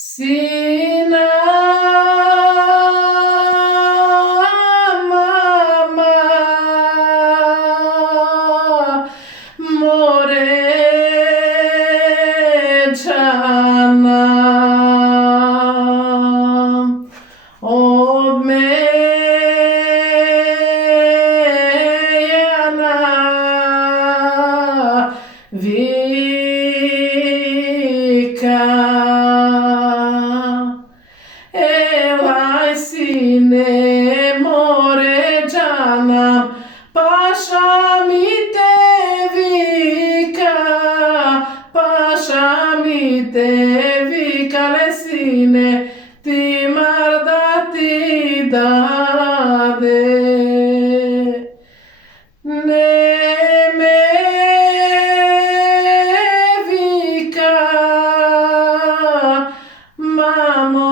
Sina mama Moređana obmejana vika. Elaj sine Moređana, paša mi te vika, paša mi te vika, le sine, ti mar da ti dade. Ne me vika, mamo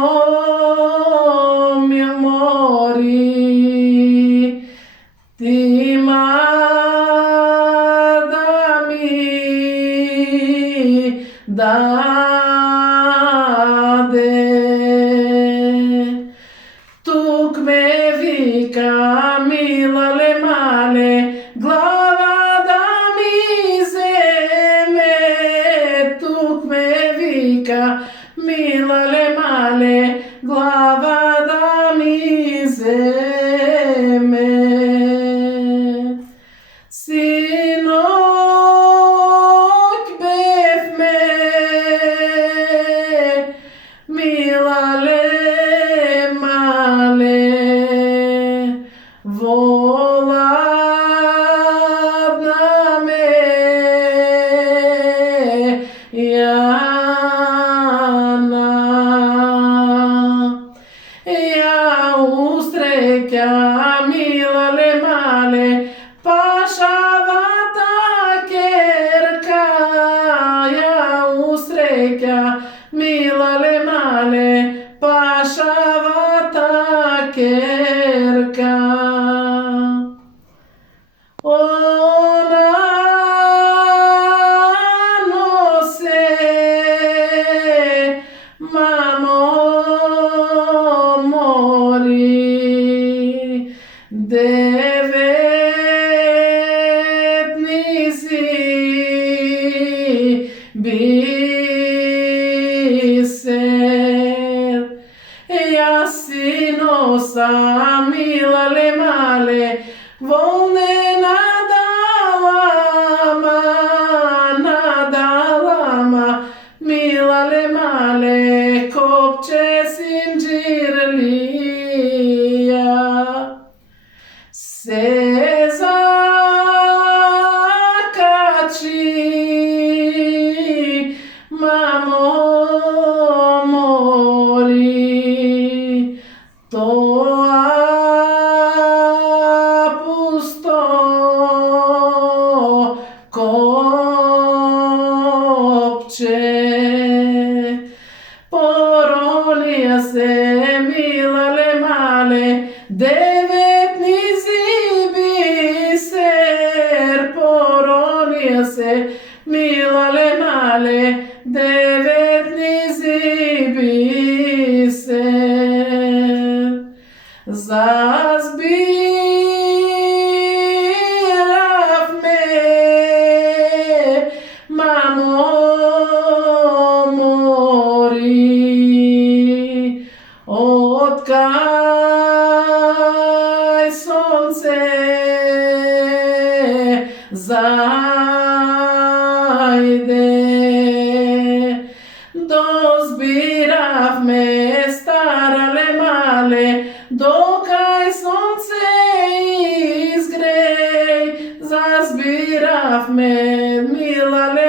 ti mar da mi dade. Tuk me vika mila le male, glava da mi zeme. Tuk me vika mila le male, glava da mi zeme. Sinok bev me mila le male, voladna me Jana. Ja ustreća mila le male, pašavata kerka. Ja ustreća mila le male, pašavata kerka. Ona nose mamo devetnici biser. Ja si nosa mila le male, volne nadalama, mila le male, kopče sinđirlija. Se zakači, mamo mori, to pusto kopče. Poronija se mila le male, devetnici biser. Poronija se mila le male, devetnici biser. Zazbirav me mamo mori, otkaj sonce zajde. Dozbirav me stara le male, dokaj sonce izgrej. Zazbirav me mila le